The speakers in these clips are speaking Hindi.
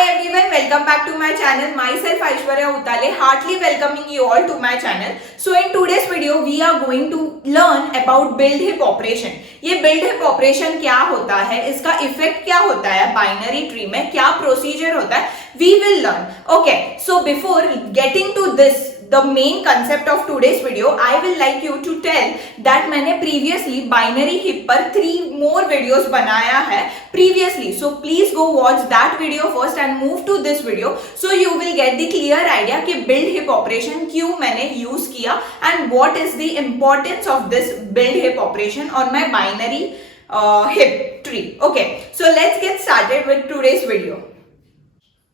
everyone, welcome back to my channel. Myself Aishwarya Utale, heartily welcoming you all to my channel. So in today's video, we are going to learn about build hip operation. ये build hip operation क्या होता है, इसका इफेक्ट क्या होता है बाइनरी ट्री में, क्या प्रोसीजर होता है, we will learn. Okay, so before getting to this, the main concept of today's video, I will like you to tell that मैंने previously binary hip पर 3 more videos बनाया है previously. So please go watch that video first and move to this video. So you will get the clear idea कि build hip operation क्यों मैंने use किया and what is the importance of this build hip operation on my binary hip tree. Okay, so let's get started with today's video.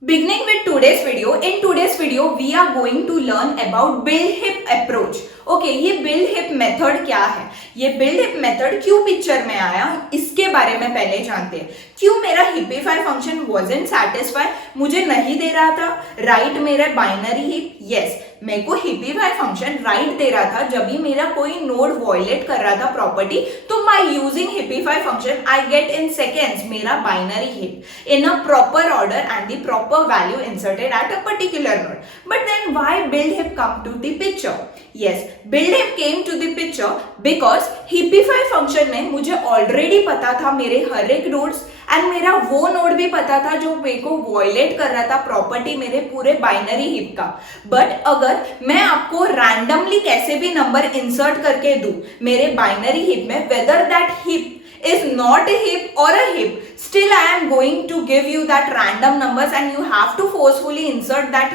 Beginning with today's video, in today's video we are going to learn about build hip approach. Okay ये build hip method क्या है, ये build hip method क्यों पिक्चर में आया, इसके बारे में पहले जानते हैं. क्यों मेरा हिपिफाई फंक्शन wasn't satisfy, मुझे नहीं दे रहा था राइट मेरा बाइनरी हिप. यस, मेरे को हिपिफाई फंक्शन राइट दे रहा था जब भी मेरा कोई नोड वॉयलेट कर रहा था प्रॉपर्टी, तो by using heapify function I get in seconds मेरा binary heap in a proper order and the proper value inserted at a particular node. But then why build heap come to the picture? Yes, build hip came to the picture because heapify function में मुझे ऑलरेडी पता था मेरे हर एक नोड्स एंड मेरा वो नोड भी पता था जो मेरे को वॉयलेट कर रहा था प्रॉपर्टी मेरे पूरे बाइनरी हिप का. बट अगर मैं आपको रैंडमली कैसे भी नंबर इंसर्ट करके दूं मेरे बाइनरी हिप में, whether that hip is not a hip or a hip, still I am going to give you that random numbers and you have to forcefully insert that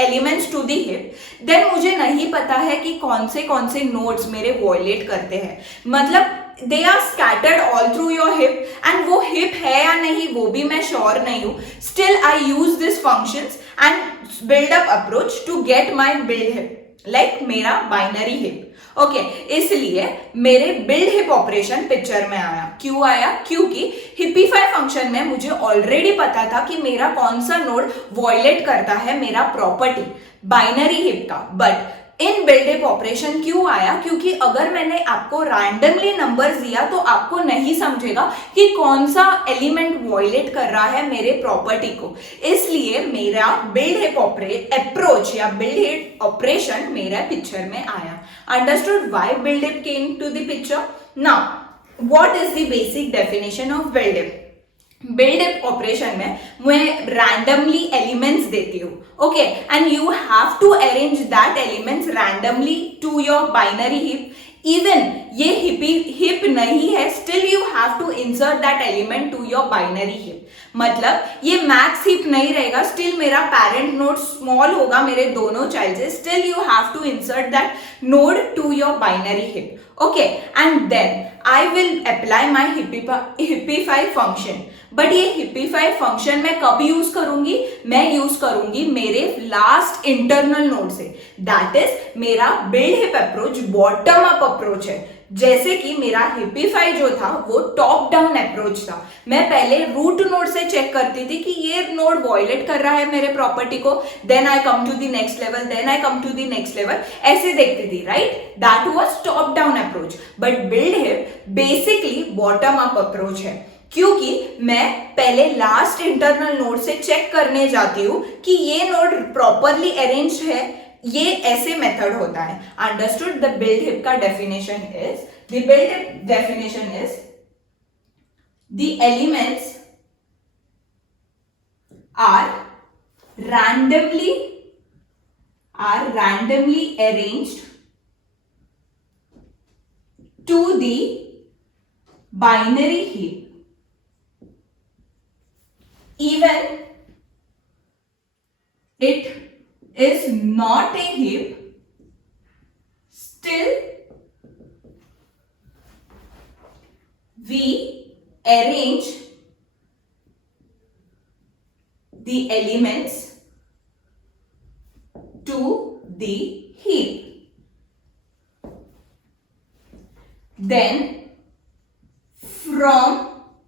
elements to the heap. Then मुझे नहीं पता है कि कौन से नोड्स मेरे वॉयलेट करते हैं, मतलब they are scattered all through your heap and वो हिप है या नहीं वो भी मैं श्योर नहीं हूं. Still I use this functions and build up approach to get my build heap like मेरा बाइनरी हिप. ओके, इसलिए मेरे बिल्ड हिप ऑपरेशन पिक्चर में आया. क्यों आया? क्योंकि हिपिफाई फंक्शन में मुझे ऑलरेडी पता था कि मेरा कौन सा नोड वॉयलेट करता है मेरा प्रॉपर्टी बाइनरी हिप का. But in build heap operation क्यों आया? क्योंकि अगर मैंने आपको रैंडमली नंबर्स दिया तो आपको नहीं समझेगा कि कौन सा एलिमेंट वॉयलेट कर रहा है मेरे प्रॉपर्टी को. इसलिए मेरा बिल्ड हिप अप्रोच या बिल्ड हिप ऑपरेशन मेरा पिक्चर में आया. Understood why build heap came to the picture? Now what is the basic definition of build heap? Build heap operation में मैं रैंडमली एलिमेंट्स देती हूँ. Okay, and you have to arrange that elements randomly to your binary heap. Even ये हिप नहीं है, still you have to insert that element to your binary hip. मतलब ये मैक्स हिप नहीं रहेगा, स्टिल मेरा पेरेंट नोड स्मॉल होगा मेरे दोनों चाइल्ड से, still you have to insert that node to your binary heap. Okay, and then I will apply my heapify function. But ये हिपिफाई फंक्शन मैं कब यूज करूंगी? मैं यूज करूंगी मेरे लास्ट इंटरनल नोड से. दैट इज मेरा build heap approach bottom up approach है. जैसे कि मेरा हिपिफाई जो था वो टॉप डाउन अप्रोच था. मैं पहले रूट नोड से चेक करती थी कि ये नोड वॉयलेट कर रहा है मेरे प्रॉपर्टी को, then I come to the next level, then I come to the next level, ऐसे देखती थी. Right, that was top down approach. But build heap basically bottom up approach है, क्योंकि मैं पहले लास्ट इंटरनल नोड से चेक करने जाती हूं कि ये नोड प्रॉपरली अरेंज है. ये ऐसे मेथड होता है. अंडरस्टूड? द बिल्ड हिप का definition is, the build heap definition is the elements are randomly arranged to the binary heap. Even it is not a heap, still we arrange the elements to the heap. Then from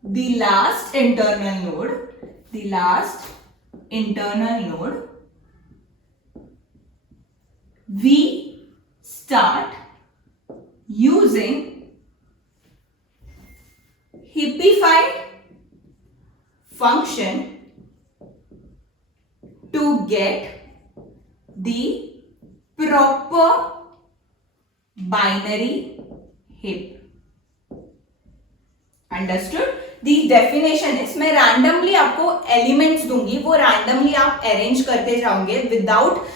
the last internal node, we start using hipified function to get the proper binary heap. Understood? The definition is, मैं रैंडमली आपको एलिमेंट्स दूंगी, वो रैंडमली आप अरेंज करते जाओगे विदाउट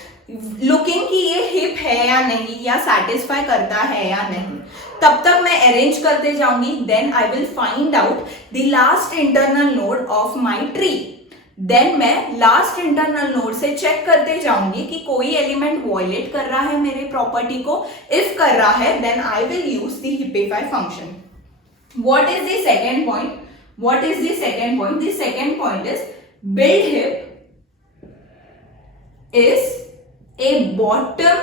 लुकिंग कि ये हिप है या नहीं, या सेटिस्फाई करता है या नहीं. तब तक मैं अरेंज करते जाऊंगी. Then I will find out the last internal node of my tree. Then मैं लास्ट इंटरनल नोड से चेक करते जाऊंगी कि कोई एलिमेंट वॉयलेट कर रहा है मेरे प्रॉपर्टी को. इफ कर रहा है then I will use the heapify function. What is the second point? What is the second point? The second point is build heap is a bottom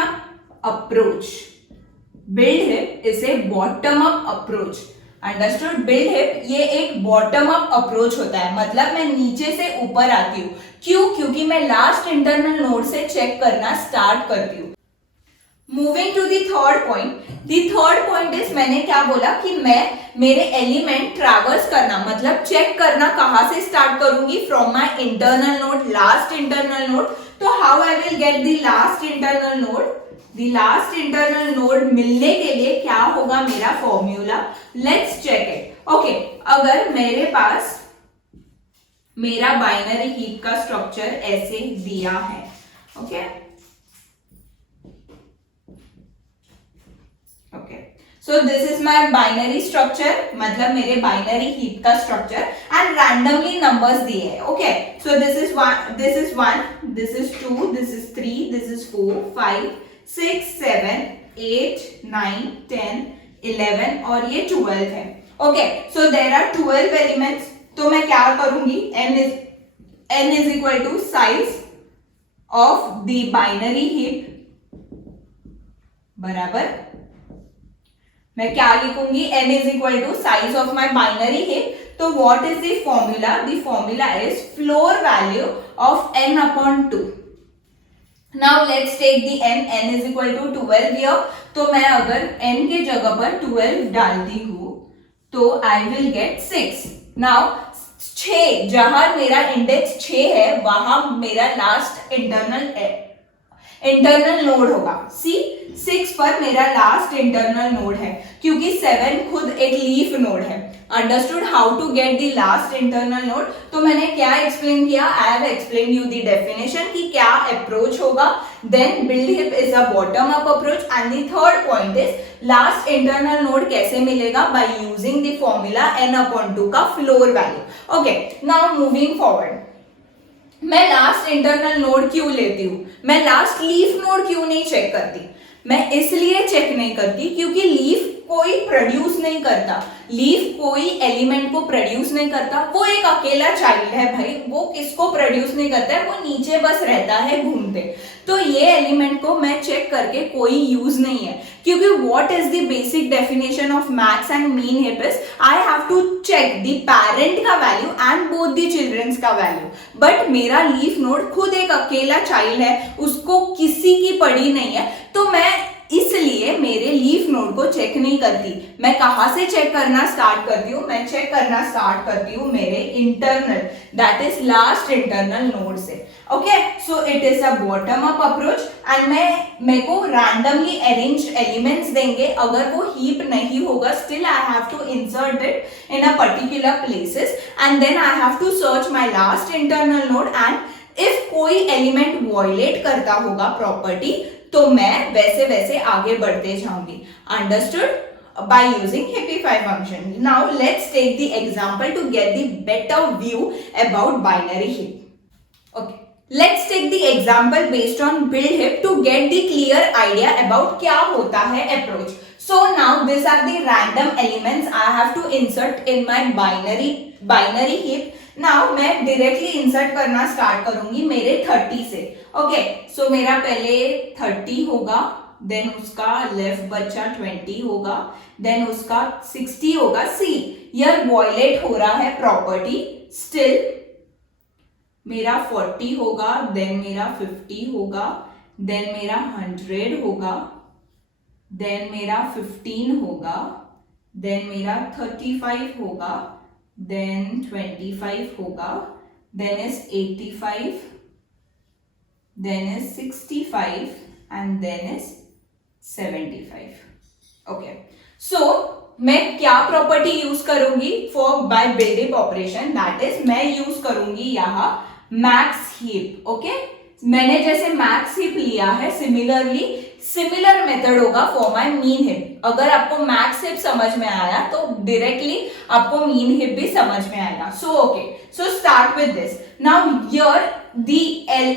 up approach. Build heap is a bottom up approach. Understood? Build hip ये एक बॉटम अप अप्रोच होता है, मतलब मैं नीचे से ऊपर आती हूँ. क्यों? क्योंकि मैं लास्ट इंटरनल नोड से चेक करना स्टार्ट करती हूँ. Moving to the third point. The third point is, मैंने क्या बोला कि मैं मेरे एलिमेंट ट्रैवर्स करना, मतलब चेक करना कहां से स्टार्ट करूंगी? From my internal node, last internal node. तो how I will get the last internal node? The last internal node मिलने के लिए क्या होगा मेरा formula? Let's check it. Okay, अगर मेरे पास मेरा बाइनरी हीप का स्ट्रक्चर ऐसे दिया है, okay okay, so this is my binary structure, मतलब मेरे बाइनरी हीप का स्ट्रक्चर, एंड रैंडमली नंबर्स दिए हैं. Okay, so this is 1, this is 2, this is 3, this is 4, 5, 6, 7, 8, 9, 10, 11 और ये 12 है. Okay, so there are 12 elements. तो मैं क्या करूंगी? n is equal to size of the binary heap बराबर, मैं क्या लिखूंगी? n is equal to size of my binary heap. तो what is the formula? The formula is floor value of n upon 2. Now let's take the n is equal to 12 here. तो मैं अगर n के जगह पर 12 डालती हूँ तो I will get 6. Now 6, जहां मेरा इंडेक्स 6 है वहां मेरा लास्ट इंटरनल नोड होगा. सी 6 पर मेरा लास्ट इंटरनल नोड है, क्योंकि 7 खुद एक लीफ नोड है. Understood how to get the last internal node? तो मैंने क्या एक्सप्लेन किया? I have explain you the definition कि क्या अप्रोच होगा. Then build heap is a bottom up approach, and the third point is last internal node कैसे मिलेगा? By using the formula n upon 2 का floor value. Okay, now moving forward. मैं लास्ट इंटरनल नोड क्यों लेती हूँ? मैं लास्ट लीफ नोड क्यों नहीं चेक करती? मैं इसलिए चेक नहीं करती क्योंकि लीफ कोई प्रोड्यूस नहीं करता. लीफ कोई एलिमेंट को प्रोड्यूस नहीं करता. वो एक अकेला चाइल्ड है भाई, वो किसको प्रोड्यूस नहीं करता है, वो नीचे बस रहता है घूमते. तो ये एलिमेंट को मैं चेक करके कोई यूज नहीं है, क्योंकि what is the basic definition of max and min heap is I have to check the parent का value and both the childrens का वैल्यू. बट मेरा लीफ नोड खुद एक अकेला चाइल्ड है, उसको किसी की पड़ी नहीं है, तो मैं इसलिए मेरे लीफ नोड को चेक नहीं करती. मैं कहां से चेक करना स्टार्ट करती हूँ? मैं चेक करना स्टार्ट करती हूँ मेरे internal, that is last internal node से. Okay, so it is a bottom up approach, and मेरे को रैंडमली अरेंज्ड एलिमेंट्स देंगे. अगर वो हीप नहीं होगा, still I have to insert it in a particular places, and then I have to search my last internal node, and if कोई एलिमेंट वॉयलेट करता होगा प्रॉपर्टी तो मैं वैसे वैसे आगे बढ़ते जाऊंगी. Understood? by using hippify function. Now let's take the example to get the better view about binary heap. Okay, let's take the example based on build heap to get the clear idea about क्या होता है approach. So now these are the random elements I have to insert in my binary heap. Now मैं directly insert करना start करूंगी मेरे 30 से. Okay, so मेरा पहले 30 होगा, देन उसका लेफ्ट बच्चा 20 होगा, देन उसका 60 होगा. सी यार वॉयलेट हो रहा है प्रॉपर्टी. स्टिल मेरा 40 होगा, देन मेरा 50 होगा, देन मेरा 100 होगा, देन मेरा 15 होगा, देन मेरा 35 होगा, देन 25 होगा, then is 85, then is 65 and then is 75. Okay, so मैं क्या प्रॉपर्टी यूज करूंगी for by build operation, that is मैं यूज करूंगी यहां मैक्स हीप. ओके, मैंने जैसे मैक्स हीप लिया है, सिमिलरली सिमिलर मेथड होगा फॉर माय मीन हिप. अगर आपको मैक्स हिप समझ में आया तो डायरेक्टली आपको मीन हिप भी समझ में आएगा. So okay, so start with this. Now here the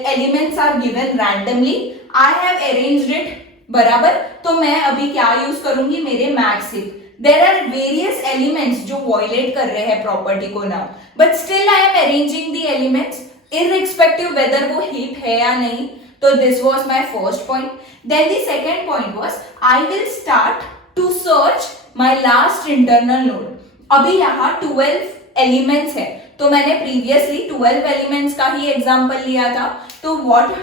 elements are given randomly. I have arranged it. बराबर, तो मैं अभी क्या यूज करूंगी, मेरे max heap. There are various elements जो वॉयलेट कर रहे हैं प्रॉपर्टी को now, but still I am arranging the elements irrespective whether वो heap है या नहीं. तो this was my first point. Then the second point was I will start to search my last internal node. अभी यहाँ 12 elements है, तो मैंने previously 12 elements का ही example लिया था. तो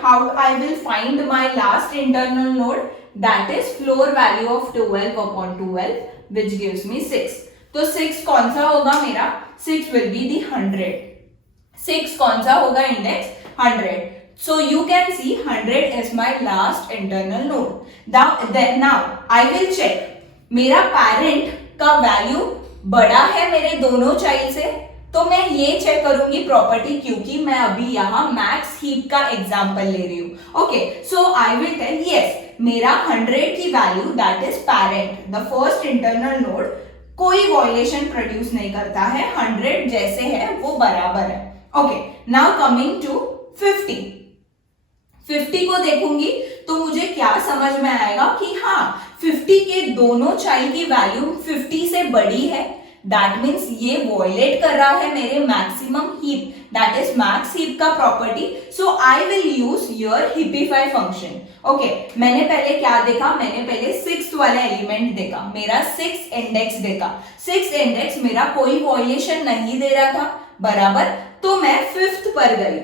how I will find my last internal node, that is floor value of 12 upon 12 which gives me 6. तो 6 कौन सा होगा मेरा, 6 will be the 100. 6 कौन सा होगा index, 100. So you can see 100 is my last internal node. Now I will check मेरा parent का वैल्यू बड़ा है मेरे दोनों चाइल्ड से, तो मैं ये चेक करूंगी प्रॉपर्टी, क्योंकि मैं अभी यहाँ मैक्स हीप का एग्जांपल ले रही हूँ. Okay, so I will tell yes मेरा 100 की value that is parent, the first internal node, कोई वॉयलेशन प्रोड्यूस नहीं करता है, 100 जैसे है वो बराबर है. Okay, now coming to 50. 50 को देखूंगी तो मुझे क्या समझ में आएगा कि हाँ 50 के दोनों चाइल्ड की वैल्यू 50 से बड़ी है. दैट मीन्स ये वॉयलेट कर रहा है मेरे maximum heap, that is max heap का property. So I will use your heapify function. Okay, मैंने पहले क्या देखा, मैंने पहले 6th वाला एलिमेंट देखा, मेरा 6 इंडेक्स देखा. 6 इंडेक्स मेरा कोई वॉयलेशन नहीं दे रहा था, बराबर, तो मैं 5th पर गई.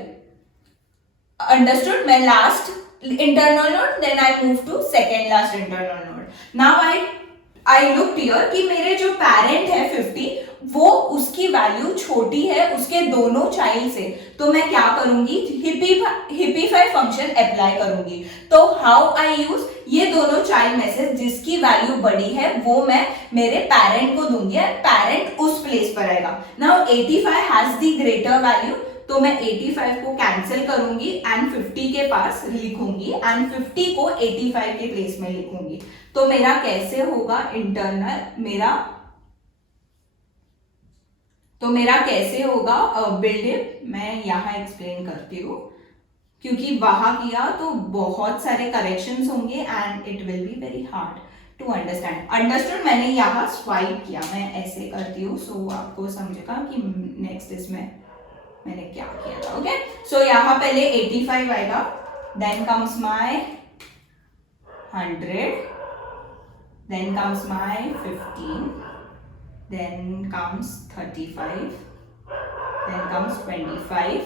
अंडरस्टूड, मैं last internal node, then I move to second last internal node. Now I look here कि मेरे जो पेरेंट है 50, वो उसकी वैल्यू छोटी है उसके दोनों चाइल्ड से, तो मैं क्या करूंगी, हिपिफाई फंक्शन अप्लाई करूंगी. तो हाउ आई यूज, ये दोनों चाइल्ड में से जिसकी वैल्यू बड़ी है वो मैं मेरे पेरेंट को दूंगी, पेरेंट उस प्लेस पर आएगा. Now 85 has the greater value, तो मैं 85 को कैंसिल करूंगी एंड 50 के पास लिखूंगी एंड 50 को 85 के प्लेस में लिखूंगी. तो मेरा कैसे होगा इंटरनल, मेरा कैसे होगा बिल्ड हिप, मैं यहाँ एक्सप्लेन करती हूँ, क्योंकि वहां किया तो बहुत सारे करेक्शंस होंगे and it will be very hard to understand. Understood, मैंने यहाँ स्वाइप किया, मैं ऐसे करती हूँ, सो आपको समझेगा कि नेक्स्ट इसमें मैंने क्या किया था. ओके, सो यहाँ पहले 85 आएगा, then comes my 100, then comes my 15, then comes 35, then comes 25,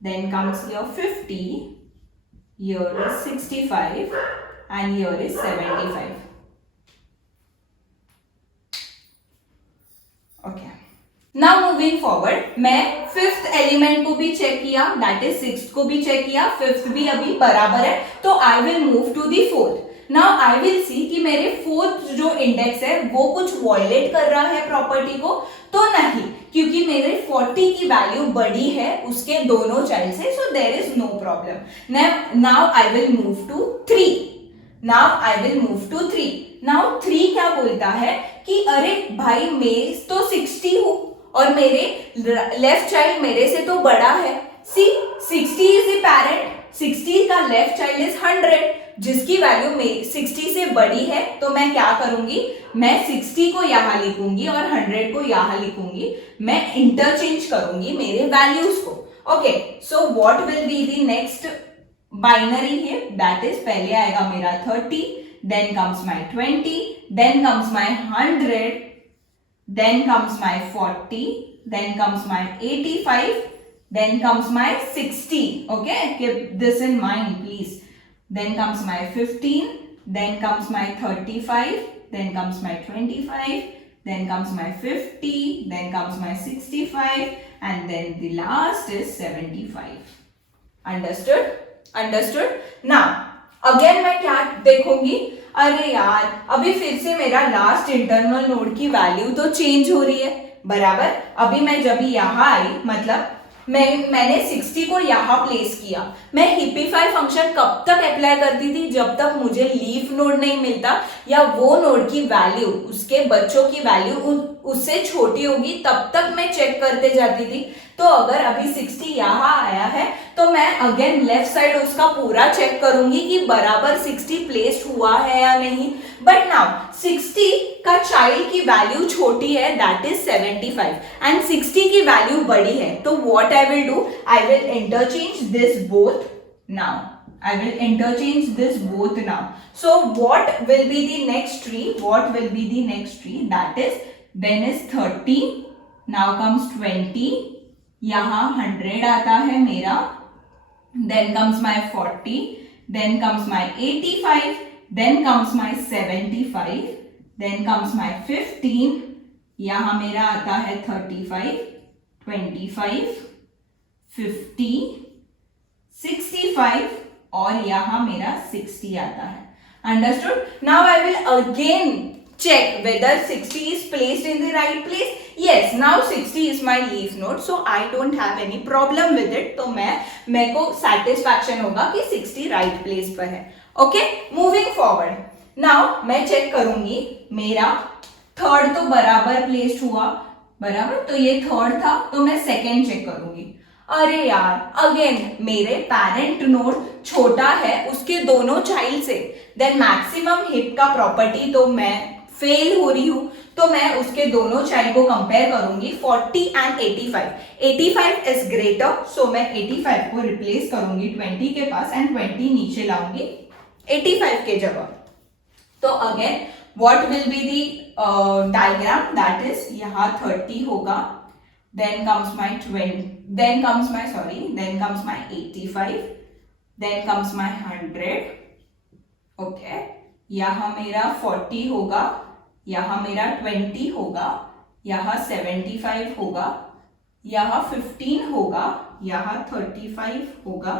then comes your 50, here is 65 and here is 75. Okay. Now moving forward, मैं 5th एलिमेंट को भी चेक किया, that is 6th को भी चेक किया, 5th भी अभी बराबर है, तो I will move to the 4th. Now I will see कि मेरे 4th जो इंडेक्स है वो कुछ वॉयलेट कर रहा है प्रॉपर्टी को, तो नहीं, क्योंकि मेरे 40 की वैल्यू बड़ी है उसके दोनों चाइल्ड से, so there is no problem. Now I will move to 3. Now 3 क्या बोलता है कि अरे भाई मैं तो 60 हूं और मेरे लेफ्ट चाइल्ड मेरे से तो बड़ा है. सी 60 इज द पेरेंट, 60 का लेफ्ट चाइल्ड इज 100, जिसकी वैल्यू 60 से बड़ी है, तो मैं क्या करूंगी, मैं 60 को यहां लिखूंगी और 100 को यहां लिखूंगी, मैं इंटरचेंज करूंगी मेरे वैल्यूज को. Okay, so what will be the next binary है, दैट इज पहले आएगा मेरा 30, then comes my 20, then comes my 100, then comes my 40, then comes my 85, then comes my 60. Okay, keep this in mind please. Then comes my 15, then comes my 35, then comes my 25, then comes my 50, then comes my 65, and then the last is 75. Understood? Understood? Now again मैं क्या देखूंगी, अरे यार अभी फिर से मेरा लास्ट इंटरनल नोड की वैल्यू तो चेंज हो रही है, बराबर। अभी मैं जब यहाँ आई, मतलब मैंने 60 को यहाँ प्लेस किया। मैं हिपिफाई फंक्शन कब तक अप्लाई करती थी, जब तक मुझे लीफ नोड नहीं मिलता या वो नोड की वैल्यू, उसके बच्चों की वैल्यू उससे छोटी होगी, तब तक मैं चेक करते जाती थी। तो अगर अभी 60 यहाँ आया है तो मैं अगेन लेफ्ट साइड उसका पूरा चेक करूंगी कि बराबर 60 प्लेस्ड हुआ है या नहीं। बट नाउ 60 का चाइल्ड की वैल्यू छोटी है, दैट इज 75, एंड 60 की वैल्यू बड़ी है। तो what I will do, I will interchange this both now, I will interchange this both now. So what will be the next tree? What will be the next tree? That is, then is 30, now comes 20, यहाँ 100 आता है मेरा, then comes my 40, then comes my 85, then comes my 75, then comes my 15, यहाँ मेरा आता है 35, 25, 50, 65 और यहाँ मेरा 60 आता है। Understood? Now I will again check whether 60 is placed in the right place. Yes, now 60 is my leaf node, so I don't have any problem with it. तो मेरे को satisfaction होगा कि 60 right place पर है। Okay, moving forward. Now मैं चेक करूंगी, मेरा थर्ड तो बराबर प्लेस्ड हुआ, बराबर, तो ये थर्ड था, तो मैं सेकेंड चेक करूंगी। अरे यार अगेन मेरे पेरेंट नोड छोटा है उसके दोनों चाइल्ड से, देन मैक्सिमम हिप का प्रॉपर्टी तो मैं फेल हो रही हूं, तो मैं उसके दोनों चाइल्ड को कंपेयर करूंगी 40 एंड 85। 85 इज ग्रेटर, सो मैं 85 को रिप्लेस करूंगी 20 के पास एंड 20 नीचे लाऊंगी 85 के जगह। तो again what will be the diagram, that is यहाँ 30 होगा, then comes my 85, then comes my 100, okay, यहाँ मेरा 40 होगा, यहाँ मेरा 20 होगा, यहाँ 75 होगा, यहाँ 15 होगा, यहाँ 35 होगा,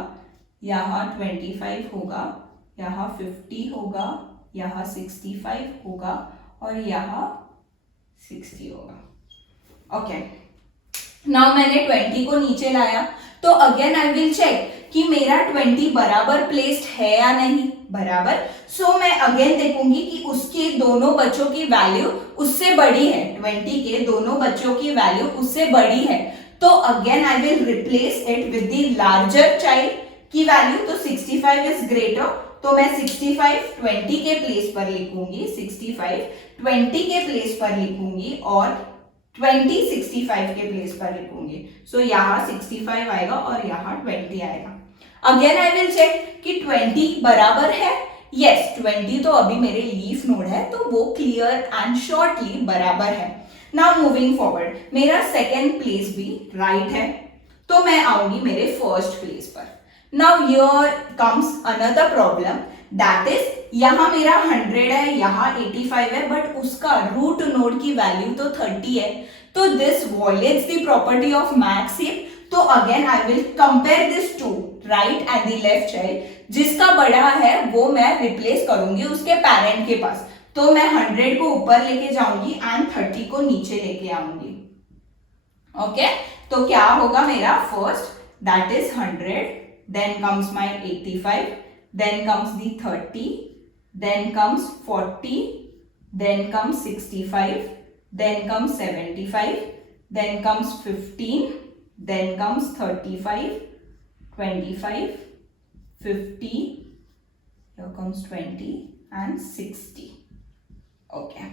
यहाँ 25 होगा, यहाँ 50 होगा, यहाँ 65 होगा और यहाँ 60 होगा। ओके, नाउ मैंने 20 को नीचे लाया, तो अगेन आई विल चेक कि मेरा 20 बराबर प्लेस्ड है या नहीं, बराबर। सो मैं अगेन देखूंगी कि उसके दोनों बच्चों की वैल्यू उससे बड़ी है, 20 के दोनों बच्चों की वैल्यू उससे बड़ी है, तो again I will replace it with the larger child की वैल्यू। तो 65 इज ग्रेटर, तो मैं 65 20 के प्लेस पर लिखूंगी, 65 20 के प्लेस पर लिखूंगी और 20 65 के प्लेस पर लिखूंगी। सो यहाँ 65 आएगा और यहाँ 20 आएगा। अगेन आई विल चेक कि 20 बराबर है, यस 20 तो अभी मेरे लीफ नोड है, तो वो क्लियर एंड शॉर्टली बराबर है। नाउ मूविंग फॉरवर्ड, मेरा सेकेंड प्लेस भी राइट है, तो मैं आऊंगी मेरे फर्स्ट प्लेस पर। Now here comes another problem, that is यहाँ मेरा 100 है, यहाँ 85 है, बट उसका रूट नोड की वैल्यू तो 30 है, तो this violates the property of max heap. तो again I will compare this to right and the left child, जिसका बड़ा है वो मैं रिप्लेस करूंगी उसके पेरेंट के पास, तो मैं 100 को ऊपर लेके जाऊंगी एंड 30 को नीचे लेके आऊंगी। ओके, तो क्या होगा मेरा first, that is 100, then comes my 85, then comes the 30, then comes 40, then comes 65, then comes 75, then comes 15, then comes 35, 25, 50, here comes 20 and 60. Okay.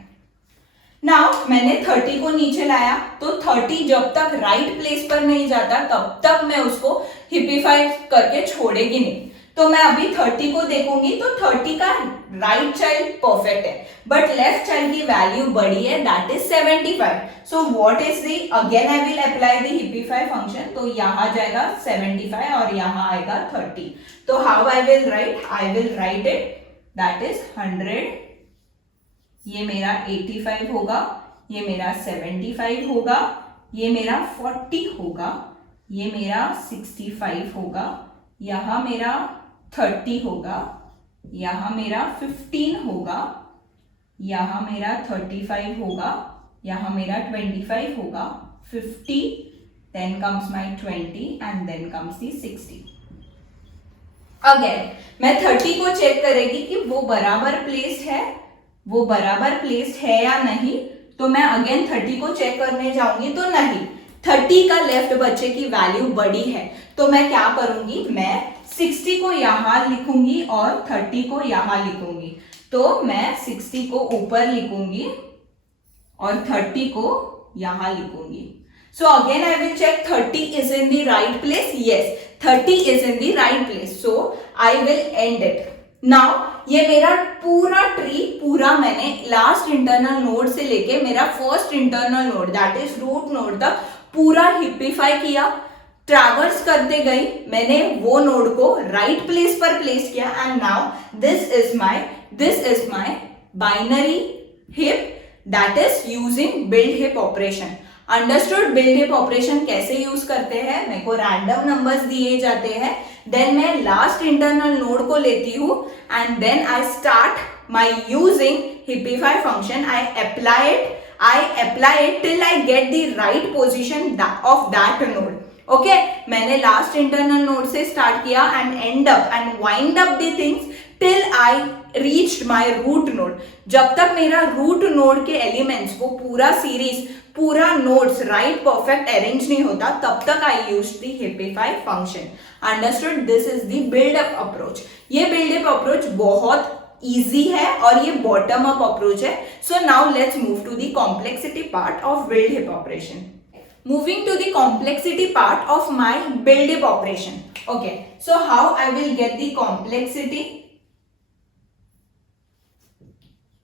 Now मैंने 30 को नीचे लाया, तो 30 जब तक राइट प्लेस पर नहीं जाता तब तक मैं उसको हिपिफाई करके छोड़ेगी नहीं। तो मैं अभी 30 को देखूंगी, तो 30 का राइट चाइल्ड परफेक्ट है, बट लेफ्ट चाइल्ड की वैल्यू बड़ी है, that is 75। So what is the, again I will apply the heapify function, तो यहाँ जाएगा 75 और यहाँ आएगा 30। तो how I will write, I will write it, that is 100 ये मेरा 85 होगा, ये मेरा 75 होगा, ये मेरा 40 होगा, ये मेरा 65 होगा, यहाँ मेरा 30 होगा, यहाँ मेरा 15 होगा, यहाँ मेरा 35 होगा, यहाँ मेरा 25 होगा, 50, then comes my 20 and then comes the 60. Again मैं 30 को चेक करेगी कि वो बराबर प्लेस्ड है, वो बराबर प्लेस्ड है या नहीं, तो मैं अगेन 30 को चेक करने जाऊंगी तो नहीं, 30 का लेफ्ट बच्चे की वैल्यू बड़ी है, तो मैं क्या करूंगी, मैं 60 को यहां लिखूंगी और 30 को यहां लिखूंगी, तो मैं 60 को ऊपर लिखूंगी और 30 को यहां लिखूंगी. So again I will check 30 is in the right place. Yes, 30 is in the right place. So I will end it. Now ये मेरा पूरा ट्री पूरा मैंने लास्ट इंटरनल नोड से लेके मेरा first internal node that is root node तक पूरा हिपिफाई किया, ट्रैवर्स करते गई, मैंने वो नोड को राइट प्लेस पर प्लेस किया and now this is my binary hip that is using build heap operation. Understood. Build heap operation कैसे यूज करते हैं, मेरे को रैंडम नंबर्स दिए जाते हैं, देन मैं लास्ट इंटरनल नोड को लेती हूँ and then I start my using heapify function. I apply it till I get the right position of that node. Okay, मैंने लास्ट इंटरनल नोड से स्टार्ट किया and end up and wind up the things till I reached my root node. जब तक मेरा रूट नोड के एलिमेंट्स वो पूरा सीरीज पूरा नोड्स राइट परफेक्ट अरेंज नहीं होता, तब तक I use the heapify function. Understood. This is the build up approach. ये बिल्ड अप अप्रोच बहुत इजी है और ये बॉटम अप अप्रोच है. So now let's move to the complexity part of build heap operation. Moving to the complexity part of my build hip operation. Okay, so how I will get the complexity?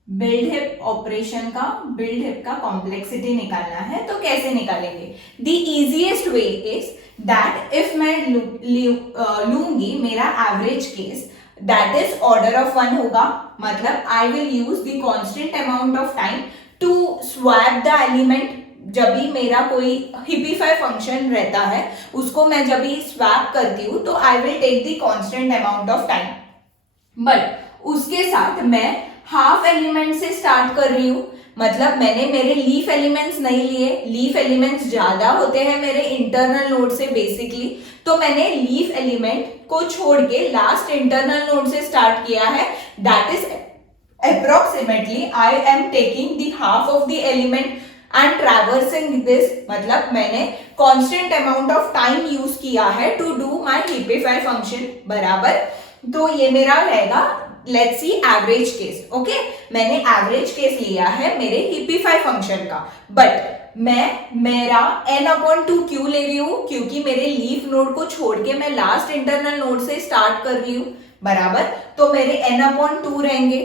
Build heap operation का बिल्ड हिप का कॉम्प्लेक्सिटी निकालना है, तो कैसे निकालेंगे? The easiest way is that if मैं लूंगी मेरा average case that is order of 1 होगा, मतलब I will use the constant amount of time to swap the element. जब भी मेरा कोई हिपिफाई फंक्शन रहता है उसको मैं जब भी स्वैप करती हूँ तो I will take the constant amount of time, but उसके साथ मैं हाफ एलिमेंट से स्टार्ट कर रही हूँ. मतलब मैंने मेरे लीफ एलिमेंट्स नहीं लिए, लीफ एलिमेंट्स ज्यादा होते हैं मेरे इंटरनल नोड से बेसिकली, तो मैंने लीफ एलिमेंट को छोड़ के लास्ट इंटरनल नोड से स्टार्ट किया है. That is approximately I am taking the half of the element and traversing this. मतलब मैंने constant amount of time use किया है टू डू माय हिपिफाई फंक्शन. बराबर. तो ये मेरा रहेगा let's see average case. Okay, मैंने एवरेज केस लिया है मेरे हिपिफाई फंक्शन का, बट मैं मेरा n/2 क्यों ले रही हूँ? क्योंकि मेरे लीफ नोड को छोड़ के मैं लास्ट इंटरनल नोड से स्टार्ट कर रही हूँ. बराबर. तो मेरे n/2 रहेंगे,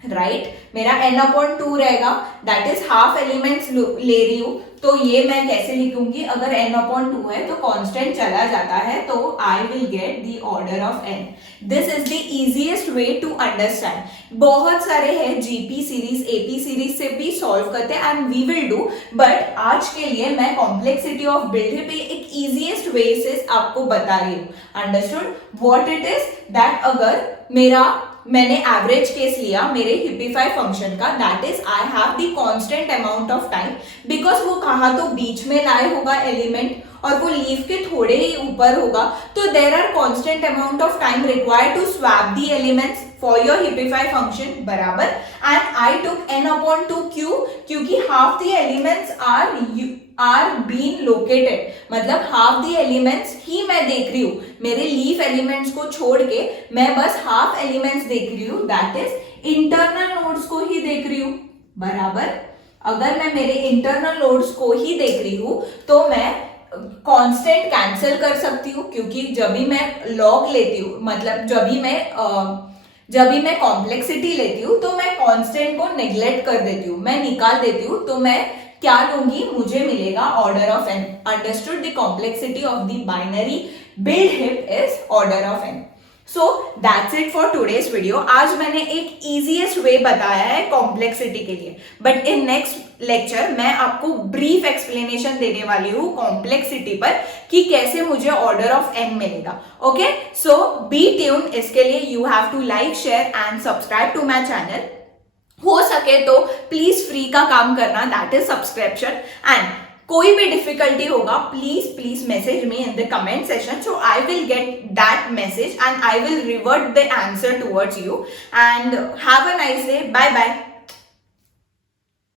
राइट. मेरा n/2 रहेगा, दैट इज हाफ एलिमेंट्स ले रही हूँ, तो ये मैं कैसे लिखूंगी? अगर n/2 है तो कांस्टेंट चला जाता है, तो I will get the order of n. This is the easiest way to understand. बहुत सारे हैं जीपी सीरीज एपी सीरीज से भी सॉल्व करते हैं and we will do, but आज के लिए मैं कॉम्प्लेक्सिटी ऑफ बिल्ड हिप एक इजीएस्ट वे से आपको बता रही हूँ. Understood what it is? That अगर मैंने एवरेज केस लिया मेरे हिपिफाई फंक्शन का, that is I have the constant amount of time, because वो कहाँ तो बीच में लाए होगा एलिमेंट और वो लीफ के थोड़े ही ऊपर होगा, तो there are constant amount of time required to swap the elements for your heapify function. बराबर. एंड आई टुक n/2 क्योंकि half the elements are been located, मतलब हाफ द एलिमेंट्स ही मैं देख रही हूँ. मेरे लीफ एलिमेंट्स को छोड़ के मैं बस हाफ एलिमेंट्स देख रही हूँ, दैट इज इंटरनल नोड्स को ही देख रही हूँ. बराबर. अगर मैं मेरे इंटरनल नोड्स को ही देख रही हूँ तो मैं कांस्टेंट कैंसिल कर सकती हूँ, क्योंकि जब भी मैं लॉग लेती हूँ, मतलब जब भी मैं कॉम्प्लेक्सिटी लेती हूँ तो मैं कांस्टेंट को नेग्लेक्ट कर देती हूँ, मैं निकाल देती हूँ, तो मैं क्या लूंगी? मुझे मिलेगा order of n. Understood. The complexity of the binary build heap is order of n. So that's it for today's video. आज मैंने एक इजीएस्ट वे बताया है कॉम्प्लेक्सिटी के लिए, बट इन नेक्स्ट लेक्चर मैं आपको ब्रीफ एक्सप्लेनेशन देने वाली हूँ कॉम्प्लेक्सिटी पर कि कैसे मुझे ऑर्डर ऑफ n मिलेगा। Okay, so be tune. इसके लिए you have to like, share and subscribe to my channel. हो सके तो प्लीज फ्री का काम करना, दैट इज सब्सक्रिप्शन। एंड कोई भी डिफिकल्टी होगा please message me in the comment session, so I will get that message and I will revert the answer towards you. And have a nice day, bye bye.